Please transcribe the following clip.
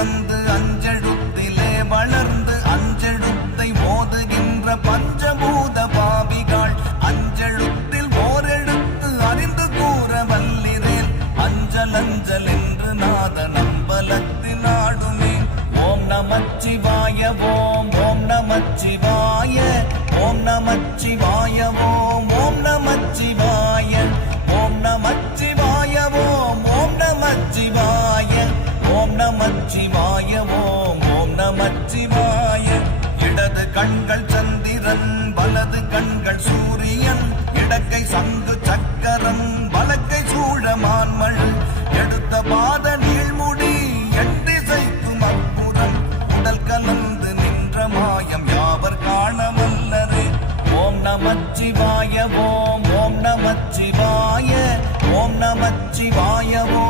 பிறந்து அஞ்செழுத்திலே வளர்ந்து அஞ்செழுத்தை ஓதுகின்ற பஞ்சபூத பாவிகள் அஞ்செழுத்தில் ஓரெழுத்து அறிந்து கூற வல்லிரேல் அஞ்சல் அஞ்சல் என்று நாத நம்பலத்தின் ஆடுமே. ஓம் நமச்சிவாய ஓம் ஓம் நமச்சிவாய ஓம் நமச்சிவாய ஓம் ஓம் நமச்சிவாய ஓம் நமச்சிவாய ஓம் ஓம் நமச்சிவாய ஓம் நமச்சிவாய ஓம் ஓம் நமச்சிவாய. இடது கண்கள் சந்திரன் வலது கண்கள் சூரியன் இடக்கை சங்கு சக்கரம் வலக்கை சூழமான்மள் எடுத்த பாத நீள்முடி எட்டிசைக்கும் அப்புறம் உடல் கலந்து நின்ற மாயம் யாவர் காணவல்லரே. ஓம் நமச்சிவாய ஓம் ஓம் நமச்சிவாய ஓம் நமச்சிவாய ஓம்